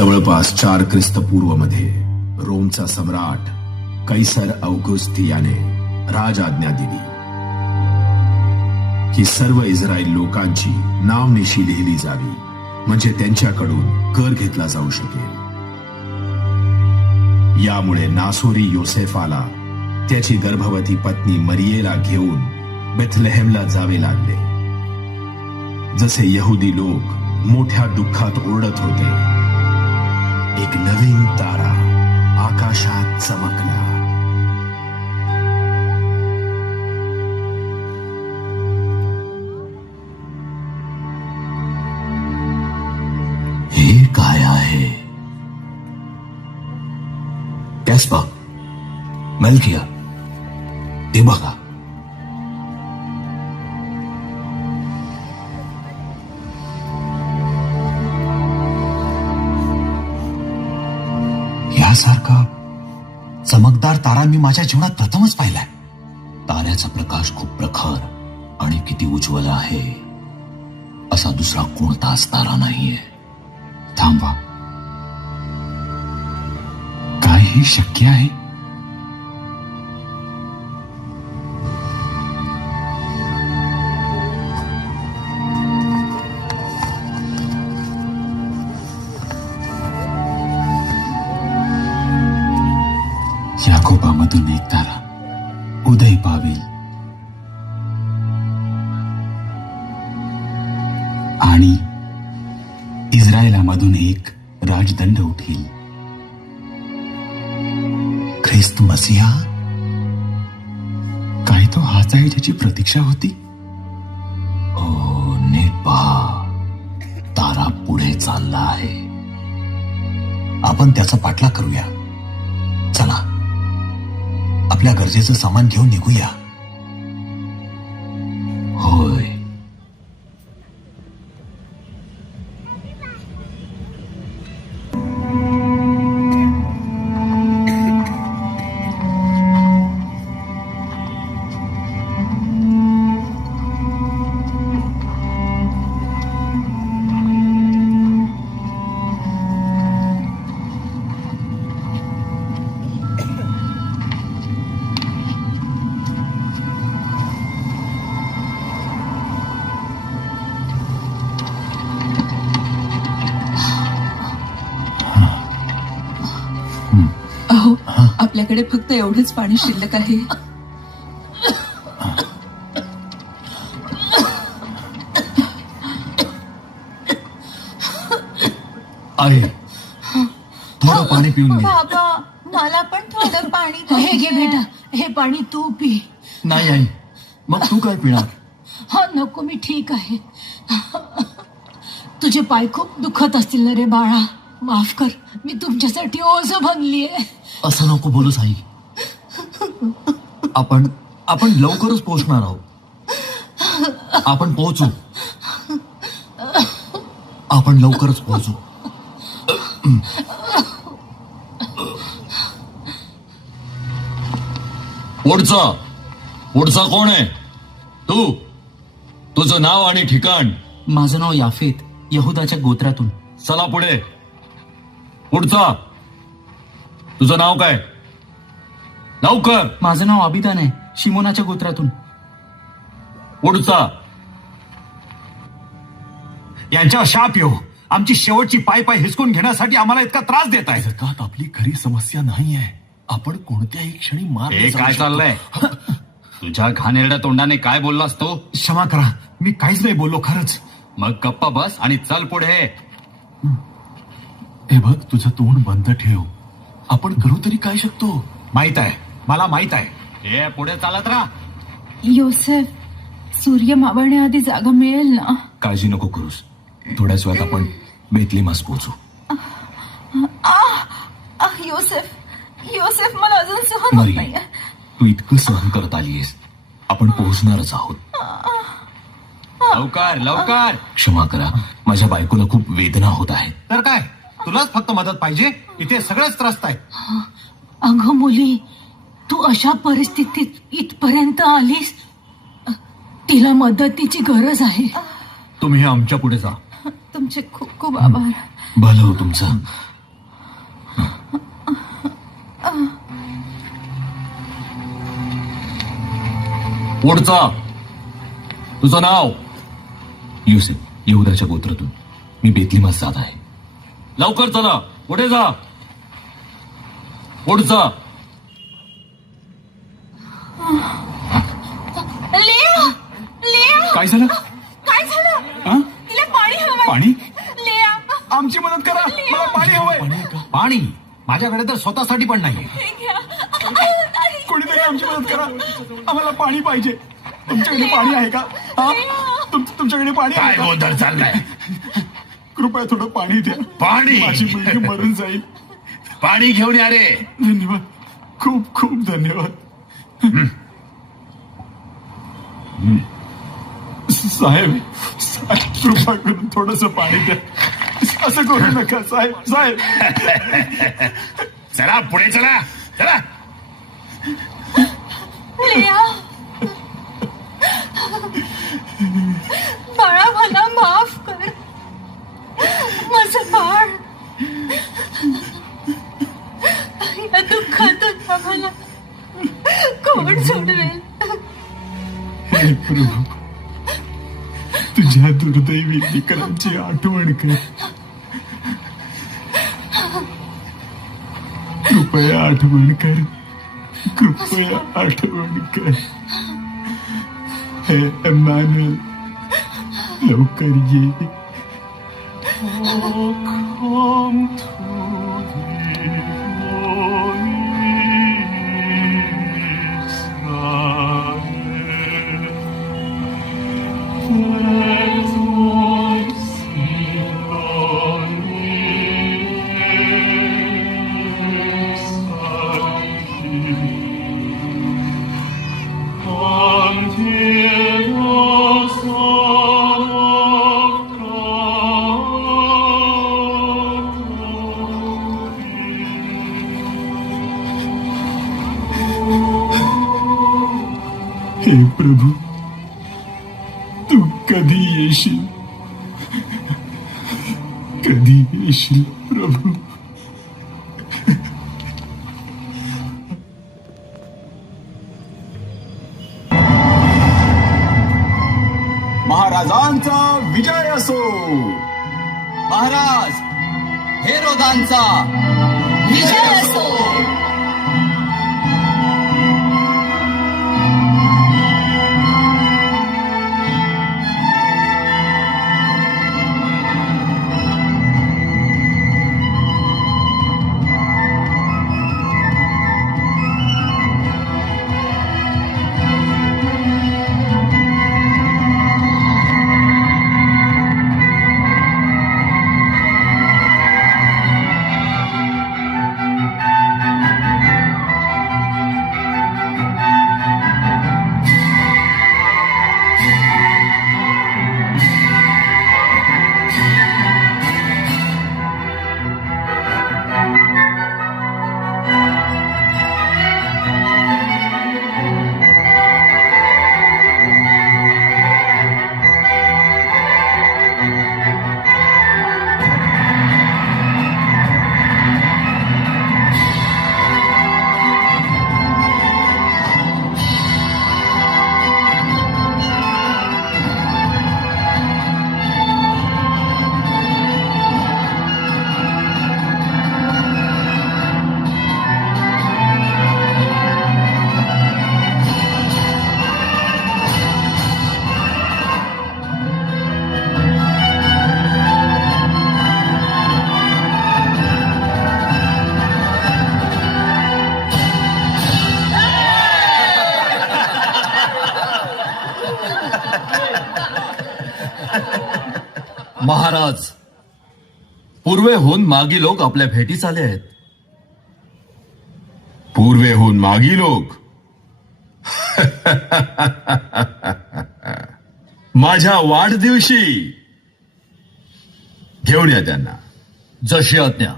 जवळपास 4 ख्रिस्तपूर्व मध्ये रोमचा सम्राट कैसर औगुस्तियाने राजआज्ञा दिली की सर्व इस्रायल लोकांची नावनिशी लिहिली जावी, म्हणजे त्यांच्याकडून कर घेतला जाऊ शकेल. यामुळे नासोरी योसेफाला त्याची गर्भवती पत्नी मरियेला घेऊन बेथलेहेमला जावे लागले. जसे यहुदी लोक मोठ्या दुःखात ओरडत होते, एक नवीन तारा आकाशात चमकला. हे काय आहे? त्यास बघ, मेल्किया, ते बघा. यासारखा चमकदार तारा मी माझ्या जीवनात प्रथमच पाहिलाय. ताऱ्याचा प्रकाश खूप प्रखर आणि किती उज्ज्वल आहे, असा दुसरा कोणताच तारा नाहीये. थांबा, काय हे शक्य आहे? याकोबामधून एक तारा उदय पावेल आणि इस्रायलामधून एक राजदंड उठेल. ख्रिस्त मसीहा, काय तो हाच आहे ज्याची प्रतीक्षा होती? ओ, नीट पहा, तारा पुढे चालला आहे. आपण त्याचा पाठलाग करूया. चला, आपल्या गरजेचं सामान घेऊन निघूया. होय. अहो, आपल्याकडे फक्त एवढेच पाणी शिल्लक आहे. आहे, थोडं पाणी पिऊन घे. बाबा, मला पण थोडं पाणी हे घे बेटा, हे पाणी तू पी. नाही आई, मग तू काय पिणार? हा नको, मी ठीक आहे. तुझे पाय खूप दुखत असतील ना रे बाळा. माफ कर, मी तुमच्यासाठी ओझं बनलीये. असं नको बोलूस आई. आपण लवकरच पोहोचणार आहोत. आपण पोहोचू. आपण लवकरच पोहोचू. पुढचा कोण आहे? तुझं नाव आणि ठिकाण? माझं नाव याफेत, यहुदाच्या गोत्रातून. चला पुढे. पुढचा, तुझं नाव काय? लवकर. माझं नाव अबिदान आहे, शिमोनाच्या गोत्रातून. पुढचा. यांच्यावर शाप येऊ. आमची शेवटची पाय हिसकून घेण्यासाठी आम्हाला इतका त्रास देत आहे. जगात आपली खरी समस्या नाहीये. आपण कोणत्याही क्षणी हे काय चाललंय? तुझ्या घाणेरड्या तोंडाने काय बोललास तो? क्षमा करा, मी काहीच नाही बोललो खरंच. मग गप्पा बस आणि चल पुढे. हे बघ, तुझं तोंड बंद ठेव. आपण करू तरी काय शकतो? माहित आहे, मला माहित आहे. हे पुढे चालत राहा. योसेफ, सूर्य मावळण्याआधी जागा मिळेल ना? काळजी नको करूस. थोड्याच वेळात आपण बेतलेमास पोहोचू. योसेफ, मला अजून सहन होत मरी, नाहीये. तू इतकं सहन करत आलीयस, आपण पोहोचणारच आहोत. लवकर लवकर. क्षमा करा, माझ्या बायकोला खूप वेदना होत आहेत. तर काय, तुलाच फक्त मदत पाहिजे? इथे सगळेच त्रस्त आहेत. अगं मुली, तू अशा परिस्थितीत इथपर्यंत आलीस. तिला मदतीची गरज आहे. तुम्ही आमच्या पुढे जा. तुमचे खूप खूप आभार. भलं हो तुमचं. पुढचा तुझं नाव? युसेफ, यहुदाच्या गोत्रातून. मी बेतलीमास जात आहे. लवकर चला, पुढे जा. पुढचा. लेया, लेया, काय झालं? काय झालं? हा? तिला पाणी हवंय. पाणी? लेया, आमची मदत करा, मला पाणी हवंय. पाणी? माझ्याकडे तर स्वतःसाठी पण नाही. हे घ्या. कोणीतरी आमची मदत करा, आम्हाला पाणी पाहिजे. तुमच्याकडे पाणी आहे का? हा? तुमच्याकडे पाणी आहे काय का? गोंधळ चाललाय? कृपया थोडं पाणी द्या. पाणी? माझी मुलगी मरून जाईल. पाणी घेऊन या रे. धन्यवाद, खूप खूप धन्यवाद. साहेब, कृपा करून थोडस पाणी द्या. असं करू नका साहेब. साहेब, चला पुढे चला, चला. लेया, बाळा मला माफ कर. माझं बाळ या दुःखातून आम्हाला कोण सोडवेल? हे प्रभू, तुझ्या दुर्दैवी विक्रमची आठवण कर. कृपया आठवण कर, कृपया आठवण कर. हे इमॅन्युएल, लवकर ये. हे प्रभू, तू कधी येशील? कधी येशील प्रभू? महाराजांचा विजय असो. महाराज, हेरोदांचा विजय असो. महाराज, पूर्वेहून मागी लोक आपल्या भेटीस आले आहेत. पूर्वेहून मागी लोक? माझ्या वाढदिवशी? घेऊन या त्यांना. जशी आज्ञा.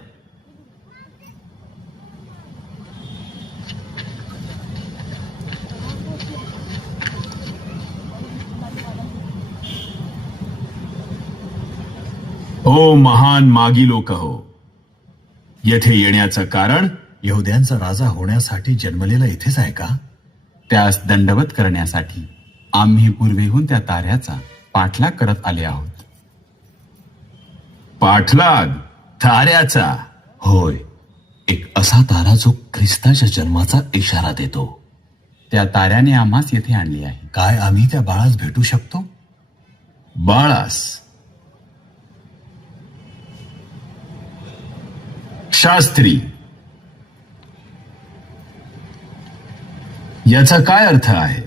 ओ महान मागी लोक हो, येथे येण्याचं कारण? यहुद्यांचा राजा होण्यासाठी जन्मलेला इथेच आहे का? त्यास दंडवत करण्यासाठी आम्ही पूर्वेहून त्या ताऱ्याचा पाठलाग करत आले आहोत. पाठलाग ताऱ्याचा? होय, एक असा तारा जो ख्रिस्ताच्या जन्माचा इशारा देतो. त्या ताऱ्याने आम्हास येथे आणली आहे. काय आम्ही त्या बाळास भेटू शकतो? बाळास? शास्त्री, याचा काय अर्थ आहे?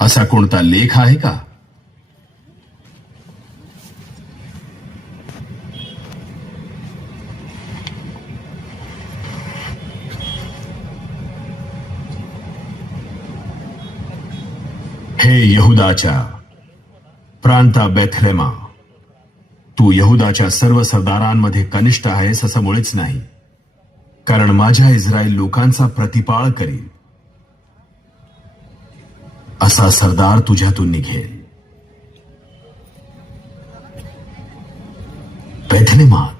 असा कोणता लेख आहे का? हे यहुदाच्या प्रांता बेथलेमा, तू यहुदाच्या सर्व सरदारांमध्ये कनिष्ठ आहेस असं मुळीच नाही, कारण माझ्या इस्रायल लोकांचा प्रतिपाळ करील असा सरदार तुझ्यातून निघेल. बेथलेमात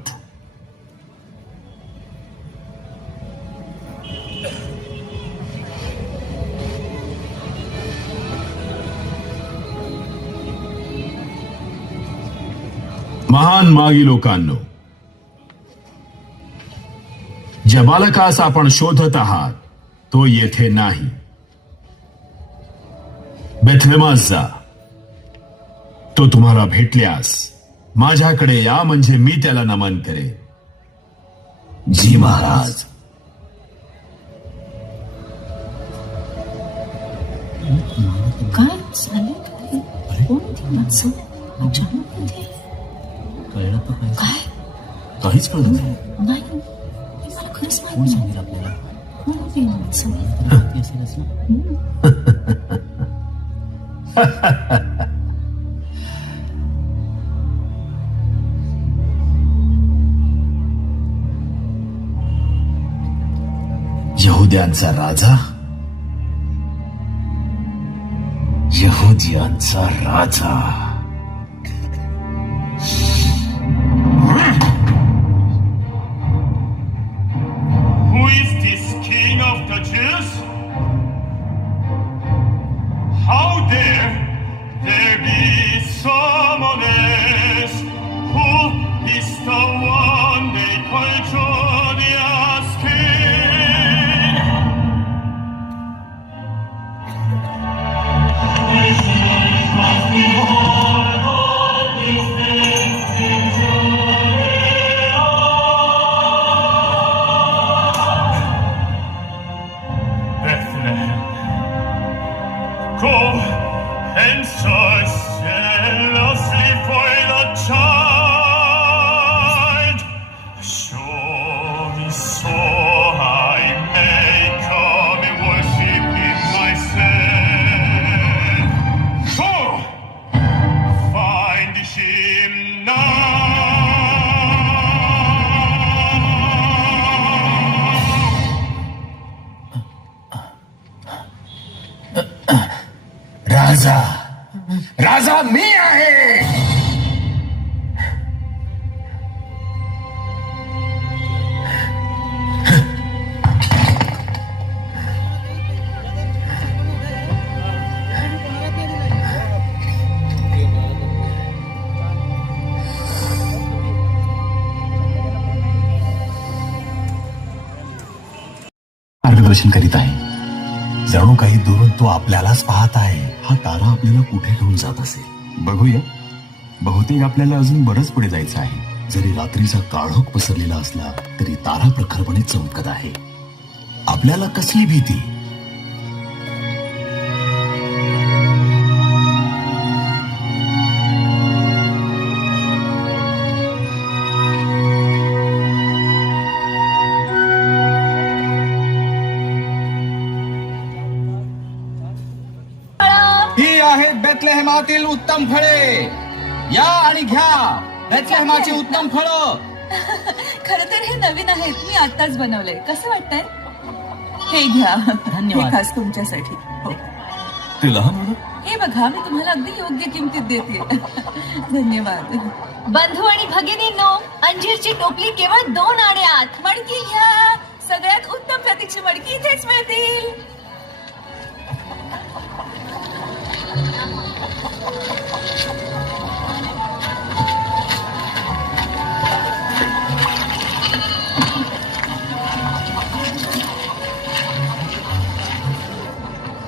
महान मागी लोकांनो, ज्या बालकास आपण शोधत आहात तो येथे नाही. बेथलेमात जा. तो तुम्हाला भेटल्यास माझ्याकडे या, म्हणजे मी त्याला नमन करेन. जी महाराज. काय झालं? कोण ती माणसं? अचानक कळलं तर पाहिजे. काय? काहीच कळलं नाही. नाही, हे मला खरंच माहित नाही. सांगेल आपल्याला कोण होती ही माणसं? ती असेलच ना. यहुद्यांचा राजा? यहुदियांचा राजा? Who is this king of the Jews? How dare there be someone else who is the one they call Judah's king? Bethlehem, go and search zealously for the child. Show me so I may come and worship him myself. Go, find him now. राजा, राजा मी आहे. मार्गदर्शन करीत आहे. जणू काही दुरून तो आपल्यालाच पाहत आहे. हा तारा आपल्याला कुठे घेऊन जात असेल? बघूया. बहुतेक आपल्याला अजून बरंच पुढे जायचं आहे. जरी रात्रीचा काळोख पसरलेला असला तरी तारा प्रखरपणे चमकत आहे. आपल्याला कसली भीती? ही आहेत बेथलेहेमातील उत्तम फळे. या आणि घ्या बेथलेहेमाची उत्तम फळं. खरं तर हे नवीन आहेत, मी आत्ताच बनवलंय. कसं वाटतंय? हे घ्या. धन्यवाद. हे खास तुमच्यासाठी. हो. ते लहान मुलं? हे बघा, मी तुम्हाला अगदी योग्य किमतीत देते. धन्यवाद. बंधू आणि भगिनींनो, अंजीरची टोपली केवळ 2 आण्यात. मडकी घ्या. सगळ्यात उत्तम प्रतीची मडकी इथेच मिळतील.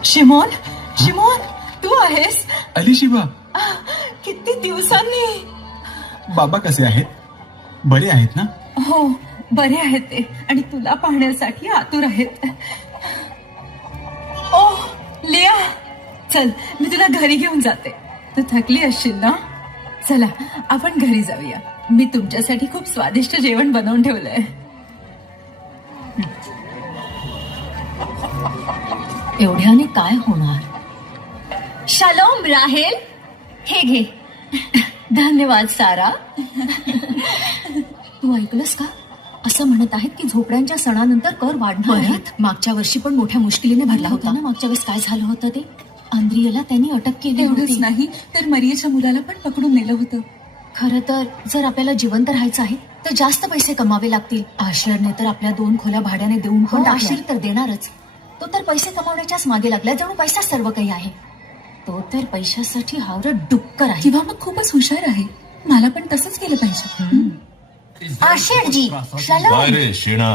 शिमोन, शिमोन, तू आहेस? अलिशिबा, किती दिवसांनी. बाबा कसे आहेत? बरे आहेत ना? हो, बरे आहेत ते आणि तुला पाहण्यासाठी आतुर आहेत. ओ लिया, चल मी तुला घरी घेऊन जाते. तू थकली असशील ना? चला आपण घरी जाऊया. मी तुमच्यासाठी खूप स्वादिष्ट जेवण बनवून ठेवलंय. एवढ्याने काय होणार? शालोम राहेल, हे घे. धन्यवाद सारा. तू ऐकलंस का? असं म्हणत आहेत की झोपड्यांच्या सणानंतर कर वाढणार आहेत. मागच्या वर्षी पण मोठ्या मुश्किलीने भरला होता ना. मागच्या वेळेस काय झालं होतं ते? आंद्रियाला त्यांनी अटक केली एवढंच होती. नाही तर मरियाच्या मुलाला पण पकडून नेलं होतं. खरं तर जर आपल्याला जिवंत राहायचं आहे तर जास्त पैसे कमावे लागतील. आशिरने तर आपल्या 2 खोल्या भाड्याने देऊन पण आशिर तर देणारच. तो तर पैसे कमावण्याच्याच मागे लागला, जणू पैसा सर्व काही आहे. तो तर पैशासाठी हावरट डुक्कर आहे. किंवा मग खूपच हुशार आहे. मला पण तसंच केलं पाहिजे. आशिरजी, शालोम. रे शेणा,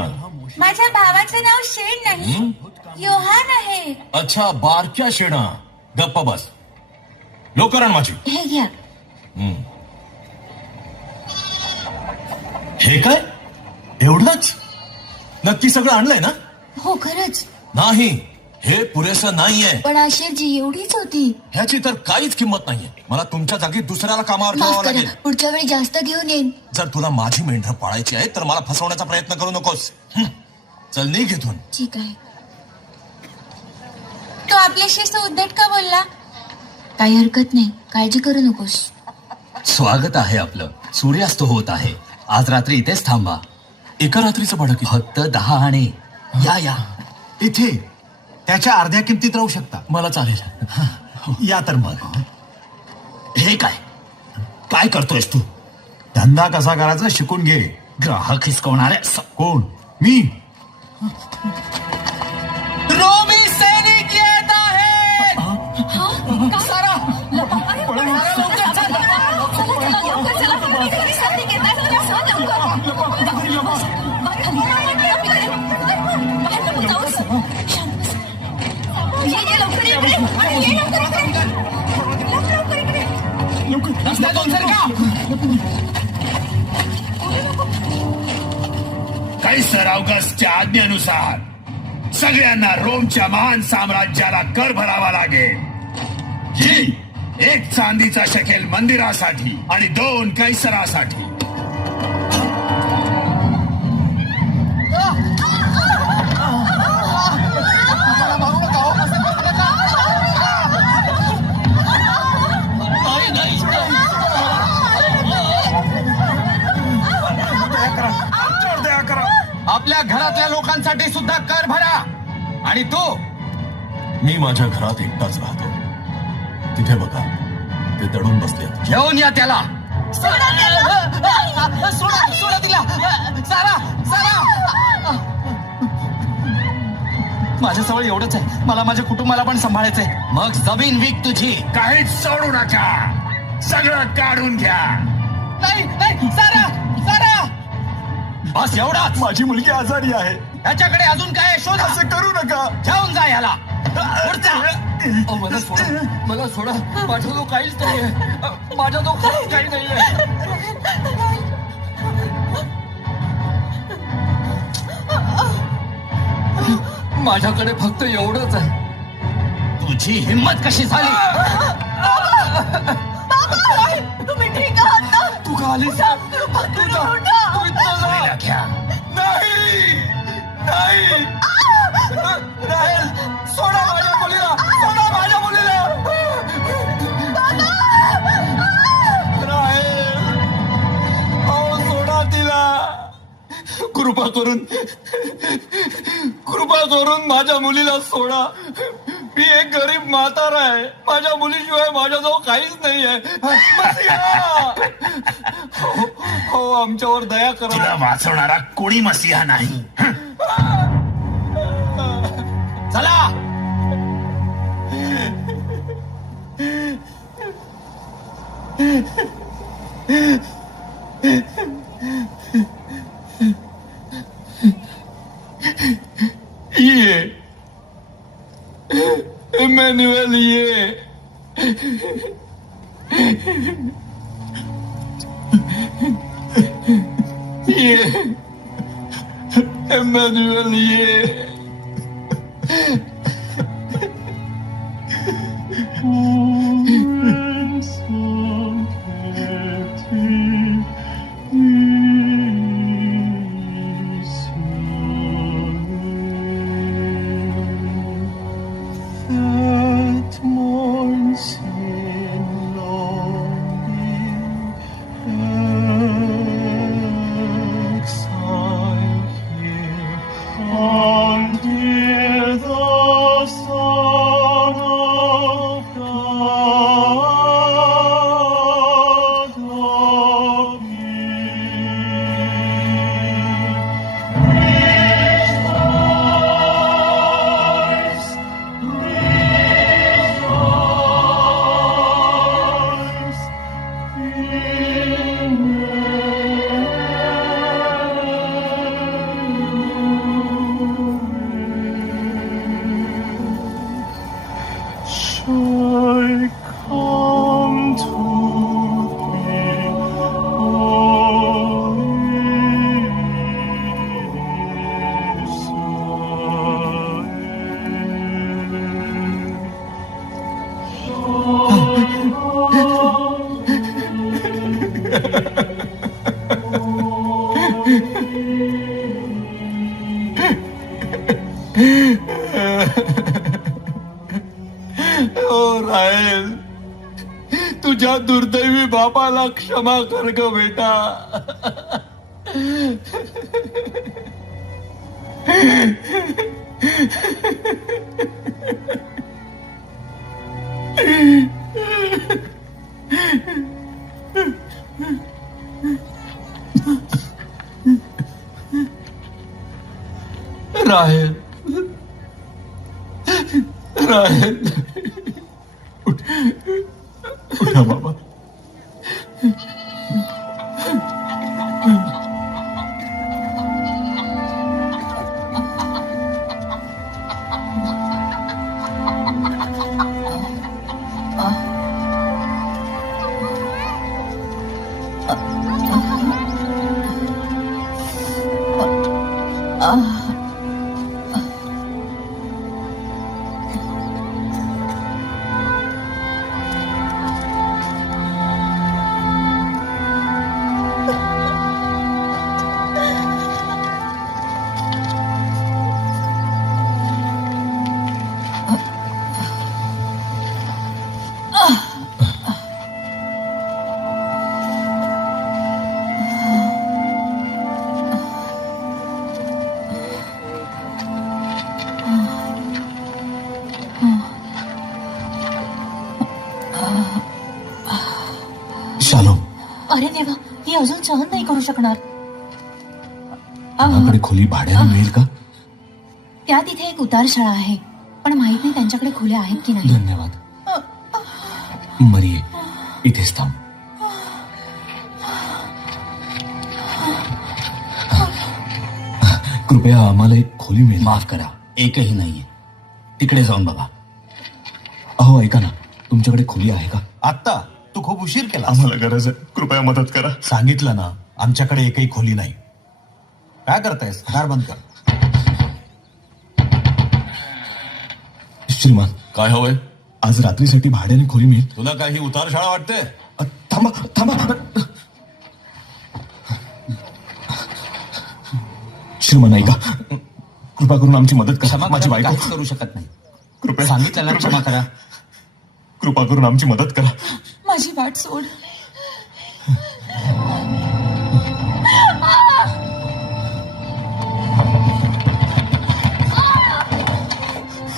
माझ्या भावाचं नाव शेण नाही, योहान आहे. अच्छा बारक्या शेणा, गप्पा बस. लवकर आण माझी. हे घ्या. हे काय? एवढंच? नक्की सगळं आणलंय ना? हो खरंच. नाही, हे पुरेसं नाहीये. पण आशिरजी एवढीच होती. ह्याची तर काहीच किंमत नाहीये. मला तुमच्या जागी दुसऱ्याला कामावर ठेवावं लागेल. पुढच्या वेळी जास्त घेऊन येईन. जर तुला माझी मेंढरं पाळायची आहे तर मला फसवण्याचा प्रयत्न करू नकोस. चल निघ इथून. ठीक आहे. तो आपल्याशी असं उद्धट का बोलला? काही हरकत नाही, काळजी करू नकोस. स्वागत आहे आपलं. सूर्यास्त होत आहे. आज रात्री इथेच थांबा. एका रात्रीचं भाडं किती? फक्त 10 आणे. या या. इथे त्याच्या अर्ध्या किमतीत राहू शकता. मला चालेल. या तर मग. हे काय? काय करतोयस तू? धंदा कसा करायचा शिकून घे. ग्राहक हिसकवणारे कोण? मी. रोमी सैनिक येत आहेत. सारा, रस्त्यातून सरका. कैसर अवगस्टच्या आज्ञेनुसार सगळ्यांना रोमच्या महान साम्राज्याला कर भरावा लागेल. ही 1 चांदीचा शकेल मंदिरासाठी आणि 2 कैसरासाठी. आपल्या घरातल्या लोकांसाठी सुद्धा कर भरा. आणि तो मी माझ्या घरात एकटाच राहतो. तिथे बघा, ते दडून बसले. घेऊन या त्याला. सोडा तिला. सारा, सारा. माझ्याजवळ एवढंच आहे. मला माझ्या कुटुंबाला पण सांभाळायचंय. मग जमीन विक तुझी. काहीच सोडू नका. सगळं काढून घ्या. नाही नाही, सारा, सारा. बस एवढाच. माझी मुलगी आजारी आहे. याच्याकडे अजून काय शोध. असं करू नका. घेऊन जा याला. मला सोडा, मला सोडा. माझ्या जो काहीच नाहीये. माझ्या जो काही नाहीये. माझ्याकडे फक्त एवढंच आहे. तुझी हिंमत कशी झाली? तुम्ही ठीक आहात ना? तू का आलीस? नाही, राहेल, सोडा माझ्या मुलीला. सोडा माझ्या मुलीला. राहेल, अहो सोडा तिला. कृपा करून माझ्या मुलीला सोडा. मी एक गरीब म्हातारा आहे. माझ्या मुलीशिवाय माझ्याजवळ काहीच नाही आहे. हो, आमच्यावर दया करा. तुला वाचवणारा कोणी मसीहा नाही. चला. ये एमॅन्युअल ये. Until the Son of God shall come to thee, O ओ राहेल, तुझ्या दुर्दैवी बापाला क्षमा कर ग बेटा. राहेल, राहेल, उठा बाबा. शालोम, अरे देवा, मी अजून सहन नाही करू शकणार. माझ्याकडे खोली भाड्याने मिळेल का? त्या तिथे एक उतारशाळा आहे, पण माहित नाही त्यांच्याकडे खोल्या आहेत की नाही. धन्यवाद. मरिये, इथेच थांब. कृपया आम्हाला एक खोली मिळेल. माफ करा, एकही नाहीये. तिकडे जाऊन बघा. अहो ऐका ना, तुमच्याकडे खोली आहे का? आत्ता तू खूप उशीर केला. आम्हाला गरज आहे, कृपया मदत करा. सांगितलं ना, आमच्याकडे एकही खोली नाही. काय करतायस? दार बंद कर. श्रीमान, काय हवंय? आज रात्रीसाठी भाड्याने खोली मिळेल? तुला काही उतार शाळा वाटते? थांबा थांबा. श्रीमान ऐका, कृपा करून आमची मदत करा. क्षमा माझी करा, बायको. काहीच करू शकत नाही. कृपया सांगितलं ना, क्षमा करा. कृपा करून आमची मदत करा. माझी वाट सोड.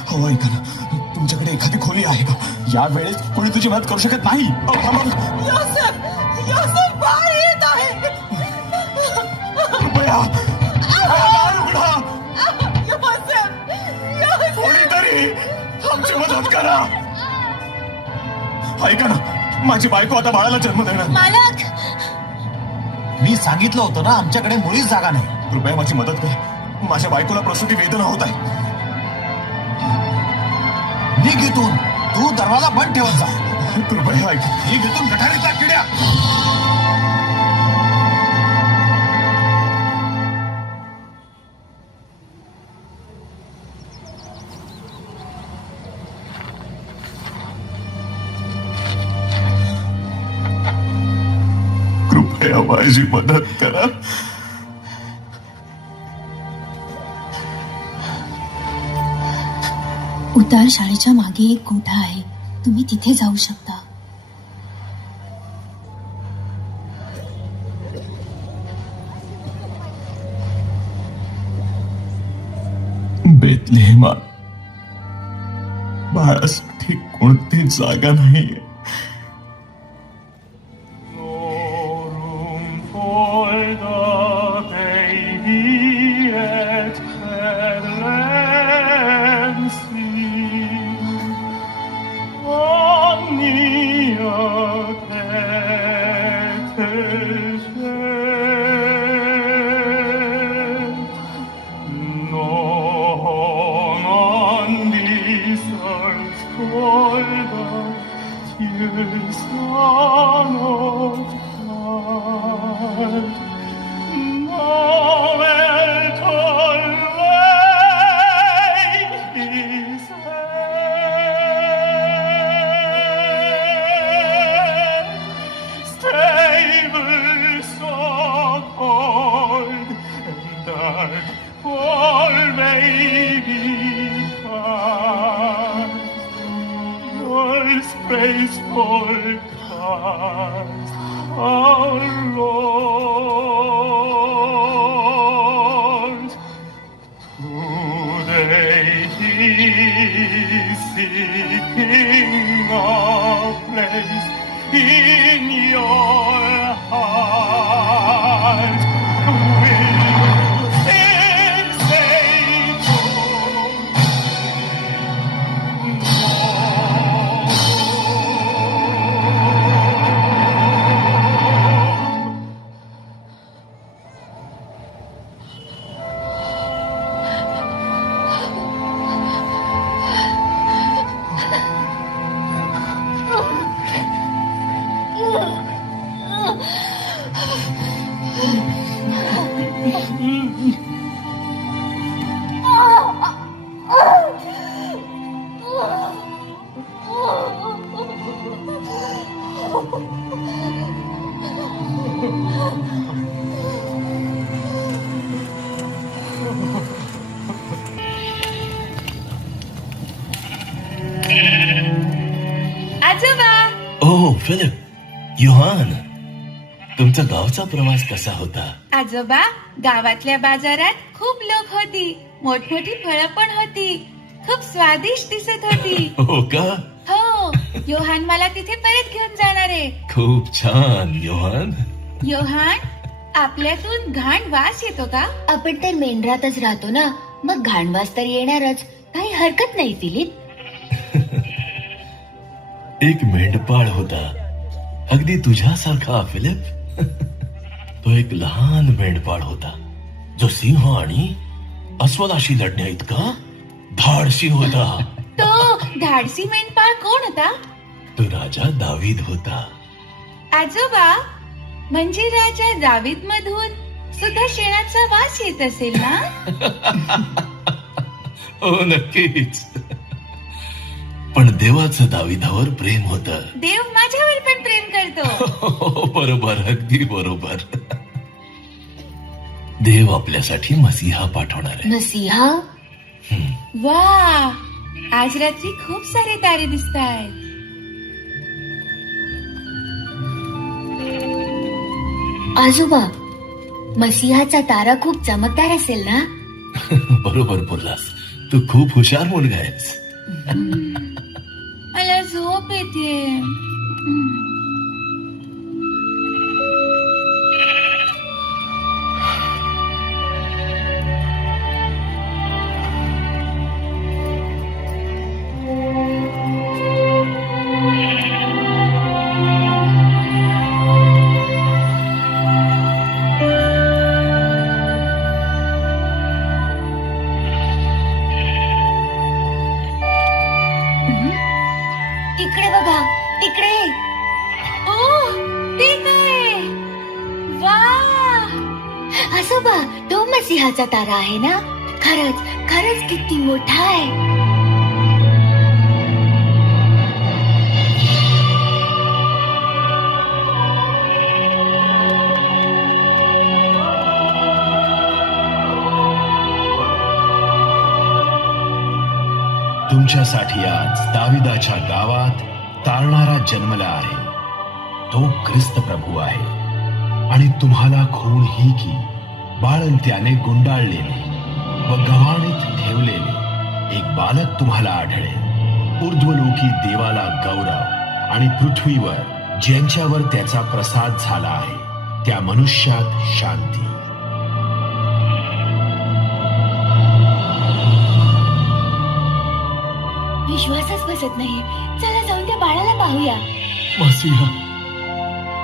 हो ऐका ना, तुमच्याकडे एखादी खोली आहे का? या वेळेस कोणी तुझी मदत करू शकत नाही. अहो, थांबा. कृपया दार उघडा. कोणीतरी आमची मदत करा. ऐका ना, माझी बायको आता बाळाला जन्म देणार. मालक, मी सांगितलं होतं ना, आमच्याकडे मुळीच जागा नाही. कृपया माझी मदत करा. माझ्या बायकोला प्रसूती वेदना होत आहे. निघ इथून. तू दरवाजा बंद ठेवत जा. कृपया ऐका. निघ इथून, गटारे. कृपया माझी मदत करा. उतार शाळेच्या मागे एक कोठा आहे, तुम्ही तिथे जाऊ शकता. बेथलेहेमा, बाळासाठी कोणती जागा नाही. Graceful Christ, our Lord, today He is seeking a place in your heart. Will it say so? आजोबा, ओ फिलिप, योहान, तुमचा गावचा प्रवास कसा होता? आजोबा, गावातल्या बाजारात खूप लोक होती, मोठमोठी फळं पण होती, खूप स्वादिष्ट दिसत होती. हो का? हो, योहान मला तिथे परत घेऊन जाणार आहे. खूप छान योहान. योहान, आपल्यातून घाण वास येतो का? आपण तर मेंढरातच राहतो ना, मग घाणवास तर येणारच, काही हरकत नाही फिलिप. एक मेंढपाळ होता, अगदी तुझ्यासारखा फिलिप. तो एक लहान मेंढपाळ होता, जो सिंह आणि अस्वलाशी लढण्या इतका धाडसी होता. तो धाडसी मेंढपाळ कोण होता? तो राजा दावीद होता. आजोबा, म्हणजे राजा दावीद मधून सुद्धा शेणाचा वास येत असेल ना? हो, नक्कीच. पण देवाचं दाविदावर प्रेम होतं. देव माझ्यावर पण प्रेम करतो. बरोबर, अगदी बरोबर. देव आपल्यासाठी मसीहा पाठवणार आहे. मसीहा? वा, आज रात्री खूप सारे तारे दिसत आहेत. आजोबा, मसीहाचा तारा खूप चमकदार असेल ना? बरोबर बोललास, तू खूप हुशार मुलगा आहेस. मला झोप येते. तिकडे बघा, तिकडे. ओ, ते काय? वा, आजोबा, तो मसीहाचा तारा आहे ना? खरंच खरंच किती मोठा आहे. तुमच्यासाठी आज दाविदाच्या गावात तारणारा जन्मला आहे. तो ख्रिस्त प्रभू आहे. आणि तुम्हाला खूण ही की बाळंत्याने गुंडाळलेले व गव्हाणीत ठेवलेले एक बालक तुम्हाला आढळेल. ऊर्ध्वलोकी देवाला गौरव आणि पृथ्वीवर ज्यांच्यावर त्याचा प्रसाद झाला आहे त्या मनुष्यात शांती. विश्वासच बसत नाहीये. चला जाऊन त्या बाळाला पाहूया. मसिया,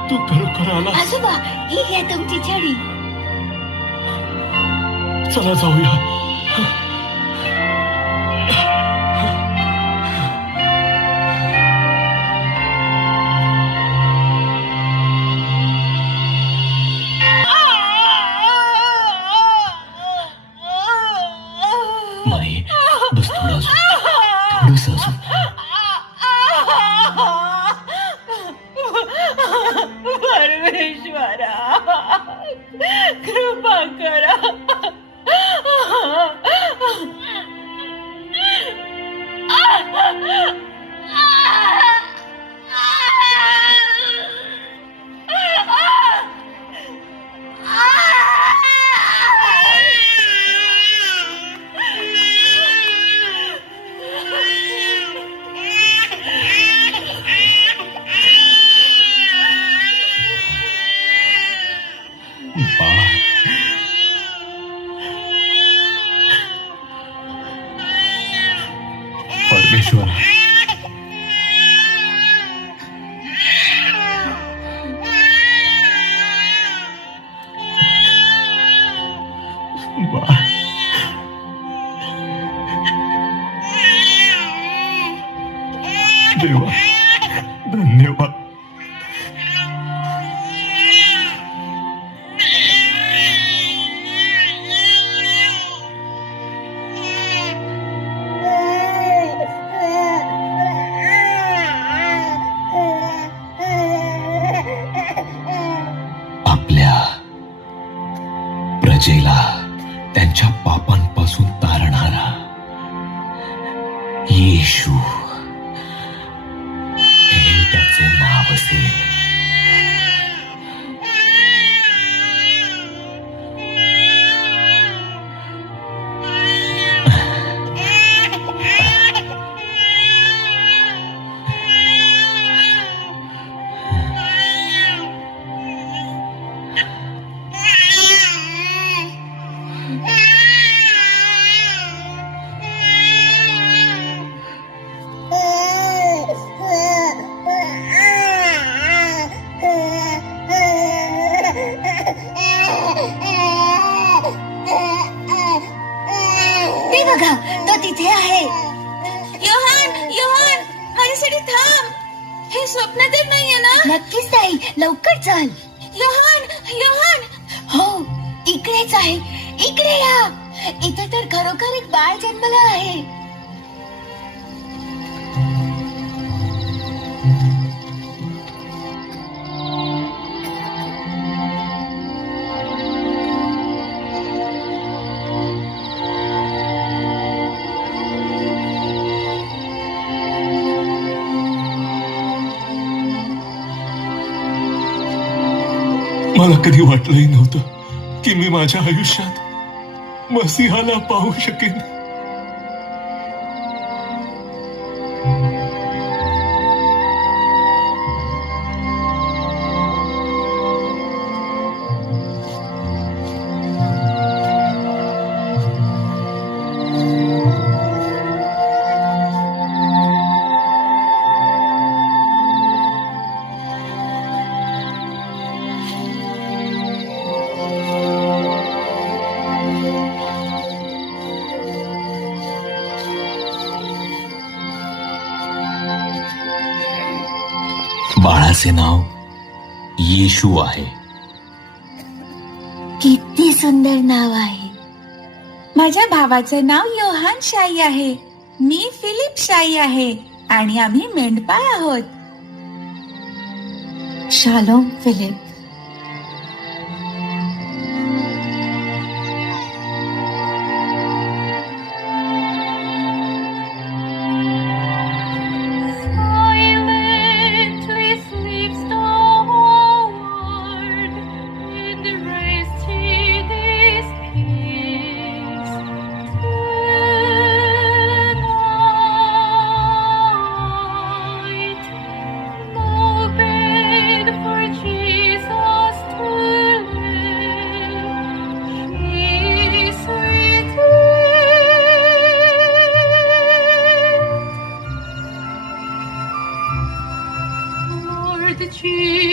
तू खरोखर आला. आजोबा, ही घ्या तुमची छडी. चला जाऊया. माई, बस थोडं अजून, थोडंसं अजून. परमेश्वरा, कृपा करा. परमेश्वर, देवा, धन्यवाद. आपल्या प्रजेला त्यांच्या पापांपासून तारणारा येशू हे त्याचे नाव असेल. ते बघा, तो तिथे आहे. योहान, योहान, माझ्यासाठी थांब. हे स्वप्न तर नाहीये ना? नक्कीच नाही. लवकर चल. योहान, योहान. हो, इकडेच आहे. इकडे या. इथे तर खरोखर एक बाळ जन्मलं आहे. मला कधी वाटलंही नव्हतं की मी माझ्या आयुष्यात मसीहाला पाहू शकेन. बाळाचे नाव येशू आहे. किती सुंदर नाव आहे. माझ्या भावाचं नाव योहान शाई आहे. मी फिलिप शाई आहे आणि आम्ही मेंढपाळ आहोत. Shalom Philip.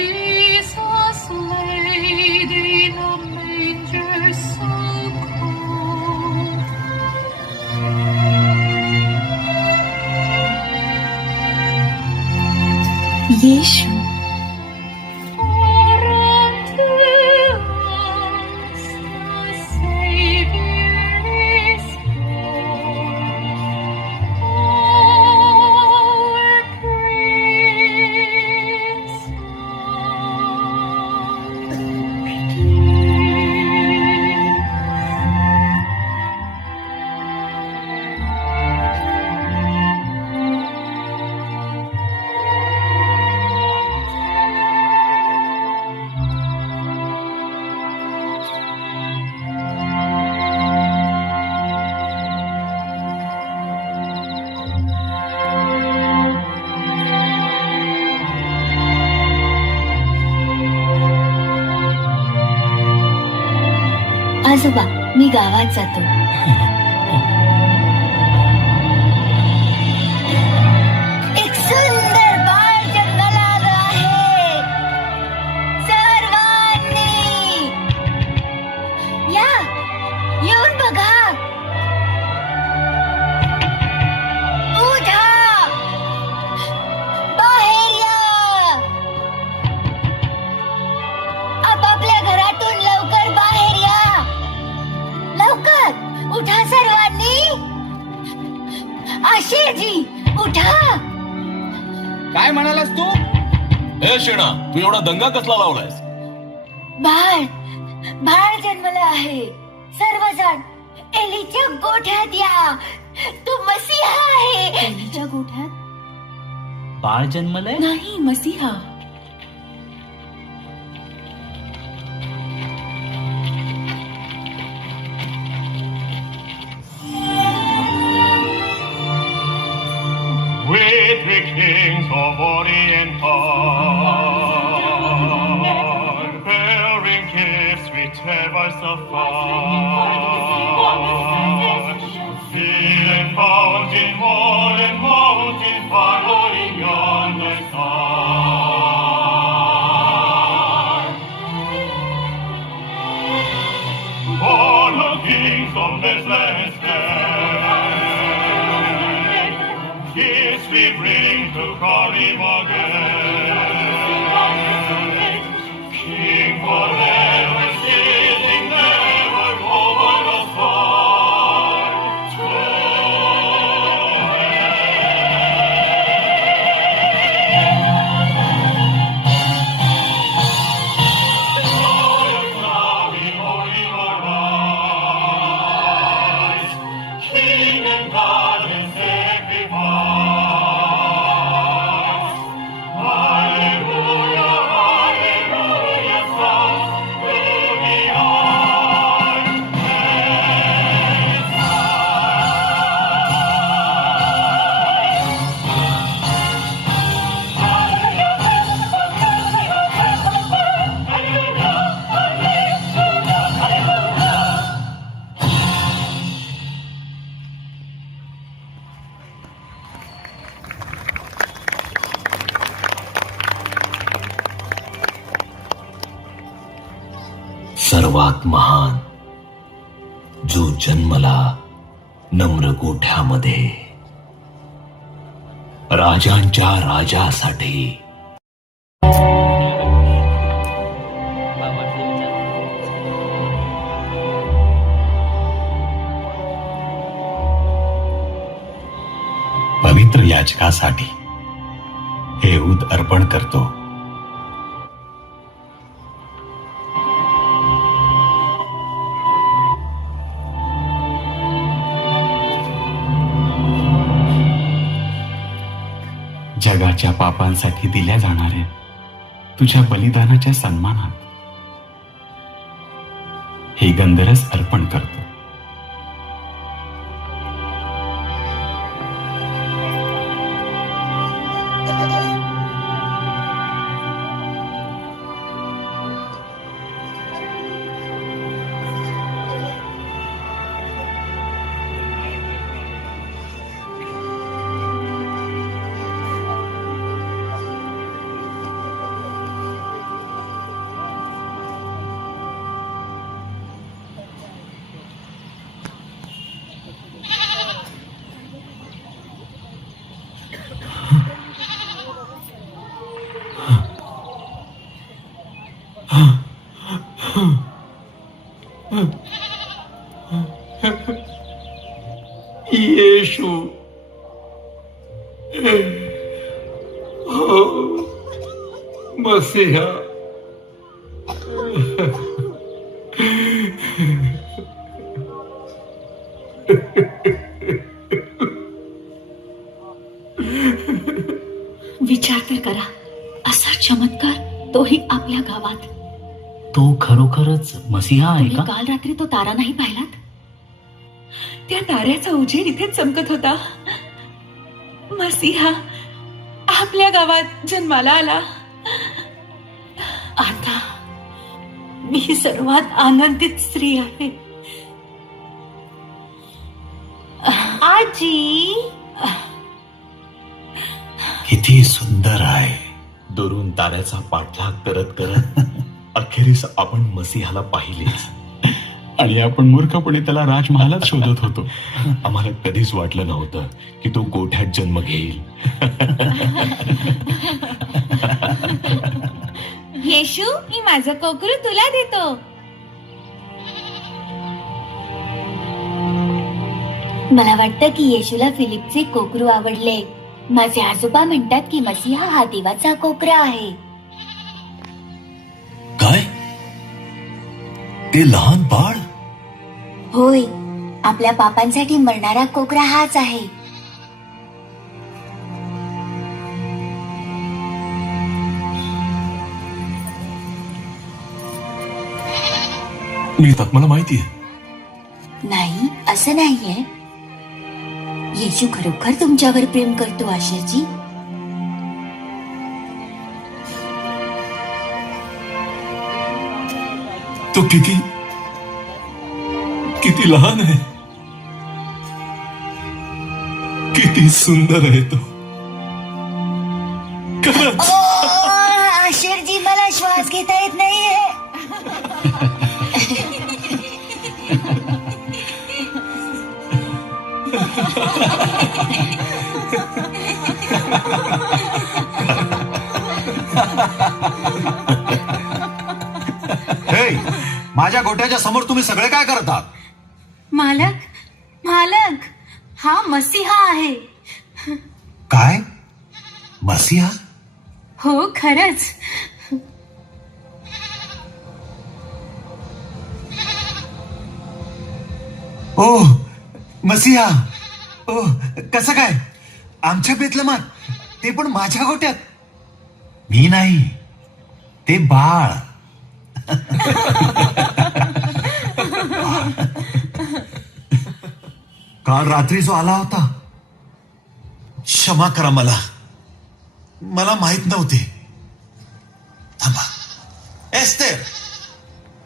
Jesus laid in a manger so cold. येशू आजोबा, मी गावात जातो. एक सुंदर बाळ जन्माला आलं आहे. सर्वांनी या, येऊन बघा. उठा, बाहेर या. आपापल्या घरातून लवकर बाहेर या. लवकर उठा सर्वांनी. आशिरजी उठा. काय म्हणालास तू? हे शेणा, तू एवढा दंगा कसला लावलायस? बाळ जन्मला आहे. सर्वजण एलीच्या गोठ्यात या. तो मसीहा आहे. एलीच्या गोठ्यात बाळ जन्मलंय? नाही, मसीहा. With the kings of Orient are, bearing gifts with ever so far. Fill and fountain, hall and mountain, following yonder star. Born of kings of Bethlehem's gifts we bring to call him again. King forever, sitting never over the far. King and God and sacrifice. Hallelujah, hallelujah, songs to the सर्वात महान जो जन्मला नम्र गोठ्यामध्ये, राजांच्या राजासाठी. पवित्र याचकासाठी हे दूध अर्पण करतो. जगाच्या पापांसाठी दिल्या जाणाऱ्या तुझ्या बलिदानाच्या सन्मानात हे गंधरस अर्पण करतो. येशू, हो मसीहा, विचार तर करा, असा चमत्कार तोही आपल्या गावात. तो खरोखरच मसीहा आहे तुम्ही का? काल रात्री तो तारा नाही पाहिलात? त्या ताऱ्याचा उजेड इथेच चमकत होता. मसीहा आपल्या गावात जन्माला आला. आता मी सर्वात आनंदित स्त्री आहे. आजी, किती सुंदर आहे. दुरून ताऱ्याचा पाठलाग करत करत अखेरीस आपण मसीहाला पाहिलेच. आणि आपण मूर्खपणे त्याला राजमहालात शोधत होतो. आम्हाला कधीच वाटलं नव्हतं की तो गोठ्यात जन्म घेईल. येशू, मी माझं कोकरू तुला देतो. मला वाटतं की येशूला फिलिपचे कोकरू आवडले. माझे आजोबा म्हणतात की मसीहा हा देवाचा कोकरा आहे. काय? ते लहान बाळ? होय, आपल्या पापांसाठी मरणारा कोकरा हाच आहे. मला माहितीये. नाही, असं नाहीये. येशू खरोखर तुमच्यावर प्रेम करतो आशेची. तो किती किती लहान आहे, किती सुंदर आहे तो. खरंच. आशेरजी, मला श्वास घेता येत नाहीये. हे, माझ्या गोट्याच्या समोर तुम्ही सगळे काय करता? मालक, मालक, हा मसीहा आहे. काय? मसीहा? हो, खरंच. ओ मसीहा, ओ कसं काय? आमच्या बेतलमात, ते पण माझ्या गोट्यात. मी नाही, ते बाळ. काल रात्री जो आला होता, क्षमा करा मला माहित नव्हते. थांबा. एस्तेर,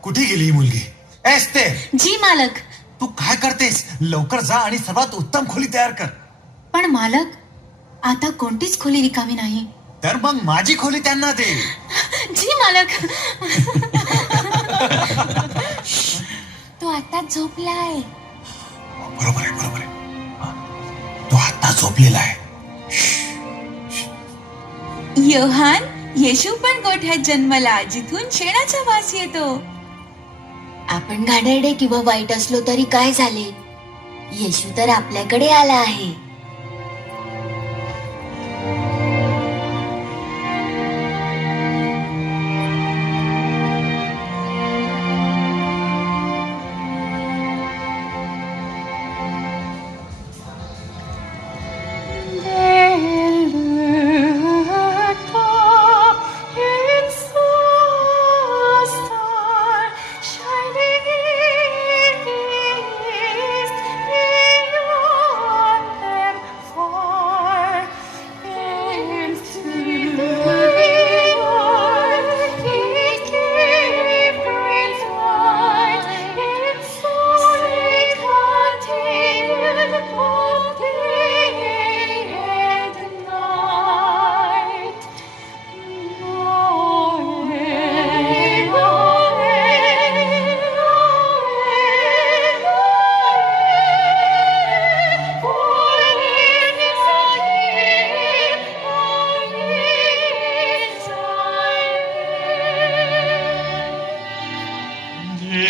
कुठे गेली ही मुलगी? एस्तेर, जी मालक. तू काय करतेस? लवकर जा आणि सर्वात उत्तम खोली तयार कर. पण मालक, आता कोणतीच खोली रिकामी नाही. तर मग माझी खोली त्यांना दे. जी मालक. तो आता झोपलाय. बरोबर आहे. तो आता झोपलेला आहे. योहान, येशू पण गोठ्यात जन्माला, जिथून शेणाचा वास येतो. आपण घाणेरडे किंवा वाईट असलो तरी काय झाले, येशू तर आपल्याकडे आला आहे.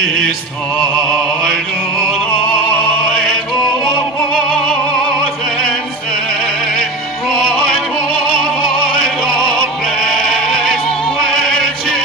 Ist heile night, O Moses, right over the place where Jesus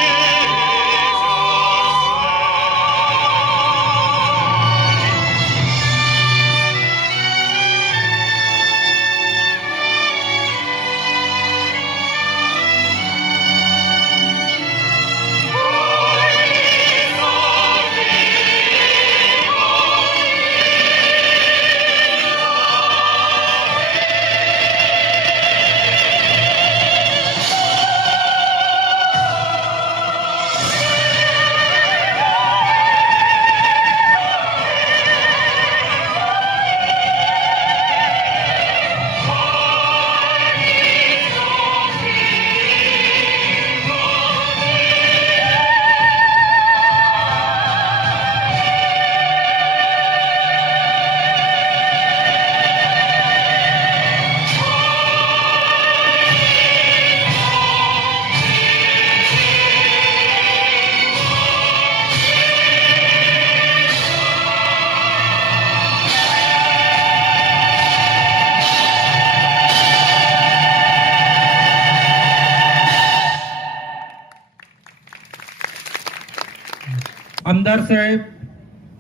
आमदार साहेब,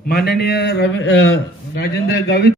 माननीय राजेंद्र गावित